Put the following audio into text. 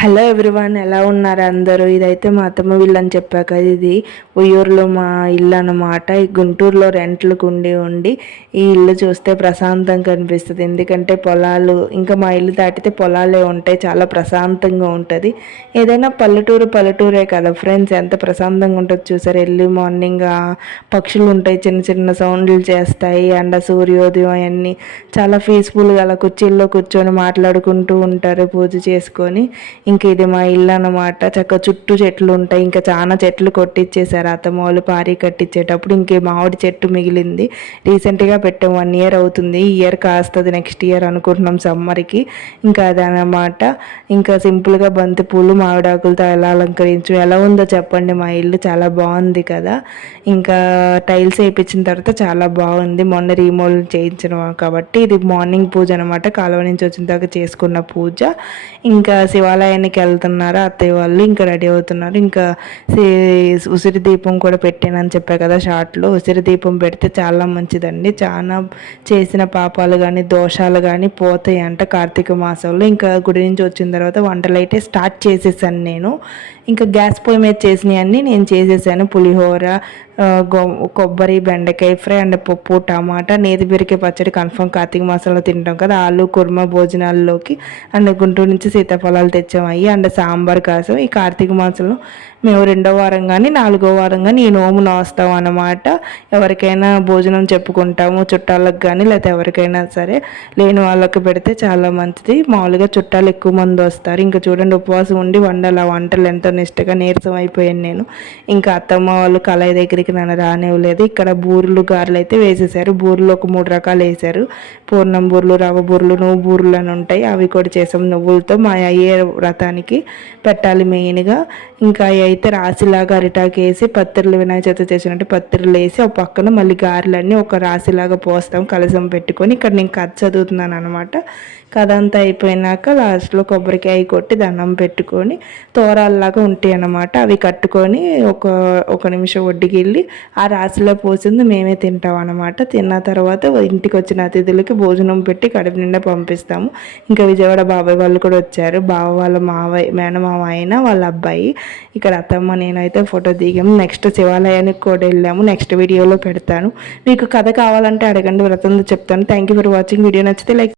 Hello everyone, ఎలా ఉన్నారు అందరూ? ఇదైతే మా అత్తమ్మ వీళ్ళు అని చెప్పాక ఇది ఉయ్యూరులో మా ఇల్లు అన్నమాట. ఈ గుంటూరులో రెంట్లకు ఉండి ఈ ఇల్లు చూస్తే ప్రశాంతంగా అనిపిస్తుంది. ఎందుకంటే పొలాలు, ఇంకా మా ఇల్లు దాటితే పొలాలే ఉంటాయి. చాలా ప్రశాంతంగా ఉంటుంది. ఏదైనా పల్లెటూరే కదా ఫ్రెండ్స్, ఎంత ప్రశాంతంగా ఉంటుంది చూసారు. ఎర్లీ మార్నింగ్ పక్షులు ఉంటాయి, చిన్న చిన్న సౌండ్లు చేస్తాయి. అండ్ సూర్యోదయం అవన్నీ చాలా పీస్ఫుల్గా అలా కుర్చీల్లో కూర్చొని మాట్లాడుకుంటూ ఉంటారు పూజ చేసుకొని. ఇంక ఇది మా ఇల్లు అన్నమాట. చక్కగా చుట్టూ చెట్లు ఉంటాయి. ఇంకా చాలా చెట్లు కొట్టించేశారు అత్తమ్మ వాళ్ళు పారి కట్టించేటప్పుడు. ఇంకే మామిడి చెట్టు మిగిలింది, రీసెంట్గా పెట్టాం, 1 ఇయర్ అవుతుంది. ఈ ఇయర్ కాస్తుంది, నెక్స్ట్ ఇయర్ అనుకుంటున్నాం సమ్మర్కి. ఇంకా అదనమాట. ఇంకా సింపుల్గా బంతి పూలు మామిడాకులతో ఎలా అలంకరించు, ఎలా ఉందో చెప్పండి. మా ఇల్లు చాలా బాగుంది కదా. ఇంకా టైల్స్ వేయించిన తర్వాత చాలా బాగుంది. మొన్న రీమోల్ చేయించిన కాబట్టి ఇది మార్నింగ్ పూజ అనమాట. కాలువ నుంచి వచ్చిన దాకా చేసుకున్న పూజ. ఇంకా శివాలయానికి వెళ్తున్నారు అత్తయ్య వాళ్ళు, ఇంకా రెడీ అవుతున్నారు. ఇంకా ఉసిరి దీపం కూడా పెట్టానని చెప్పా కదా షార్ట్లో. ఉసిరి దీపం పెడితే చాలా మంచిదండి. చాలా చేసిన పాపాలు కానీ దోషాలు కానీ పోతాయి అంట కార్తీక మాసంలో. ఇంకా గుడి నుంచి వచ్చిన తర్వాత వంటలు అయితే స్టార్ట్ చేసేసాను నేను. ఇంకా గ్యాస్ పొయ్యి మీద చేసినవి అన్నీ నేను చేసేసాను. పులిహోర, కొబ్బరి, బెండకాయ ఫ్రై అండ్ పప్పు, టమాటా, నేతి బీరకాయ పచ్చడి కన్ఫర్మ్ కార్తీక మాసంలో తింటాం కదా. ఆలు కుర్మా భోజనాల్లోకి. అండ్ గుంటూరు నుంచి సీతాఫలాలు తెచ్చాము అయ్యి. అండ్ సాంబార్ కోసం ఈ కార్తీక మాసంలో మేము 2వ వారం కానీ 4వ వారం కానీ ఈ నోము నోస్తాం అన్నమాట. ఎవరికైనా భోజనం చెప్పుకుంటాము, చుట్టాలకు కానీ లేకపోతే ఎవరికైనా సరే. లేని వాళ్ళకి పెడితే చాలా మంచిది. మామూలుగా చుట్టాలు ఎక్కువ మంది వస్తారు. ఇంకా చూడండి, ఉపవాసం ఉండి వండాలి. ఆ వంటలు ఎంతో నిష్టగా నీరసం అయిపోయాను నేను. ఇంకా అత్తమ్మ వాళ్ళు కళాయి దగ్గరికి నన్ను రానివ్వలేదు. ఇక్కడ బూరెలు గారెలు అయితే వేసేసారు. బూరెలు ఒక 3 రకాలు వేసారు. పూర్ణం బూరెలు, రవ్వ బూరెలు, నువ్వు బూరెలు అని ఉంటాయి, అవి కూడా చేసాం నువ్వులతో. మా అయ్యే వ్రతానికి పెట్టాలి మెయిన్గా. ఇంకా అవి అయితే రాశిలాగా అరిటాకు వేసి పత్తిర్లు, వినాయక చవితి చేసినట్టు పత్తిర్లు వేసి ఒక పక్కన మళ్ళీ గారెలన్నీ ఒక రాశిలాగా పోస్తాం కలసం పెట్టుకొని. ఇక్కడ నేను కథ చదువుతున్నాను అనమాట. కథ అంతా అయిపోయినాక లాస్ట్లో కొబ్బరికాయ కొట్టి దండం పెట్టుకొని తోరాల్లాగా ఉంటాయి అన్నమాట. అవి కట్టుకొని ఒక నిమిషం ఒడ్డుకి వెళ్ళి ఆ రాశిలో పోసింది మేమే తింటాం అనమాట. తిన్న తర్వాత ఇంటికి వచ్చిన అతిథులకి భోజనం పెట్టి కడుపు నిండా పంపిస్తాము. ఇంకా విజయవాడ బాబాయ్ వాళ్ళు కూడా వచ్చారు. బావ వాళ్ళ మేనమామ అయిన వాళ్ళ అబ్బాయి. ఇక్కడ అత్తమ్మ నేనైతే ఫోటో దిగాము. నెక్స్ట్ శివాలయానికి కూడా వెళ్ళాము. నెక్స్ట్ వీడియోలో పెడతాను. మీకు కథ కావాలంటే అడగండి, వ్రతంలో చెప్తాను. Thank you for watching. Video నచ్చితే లైక్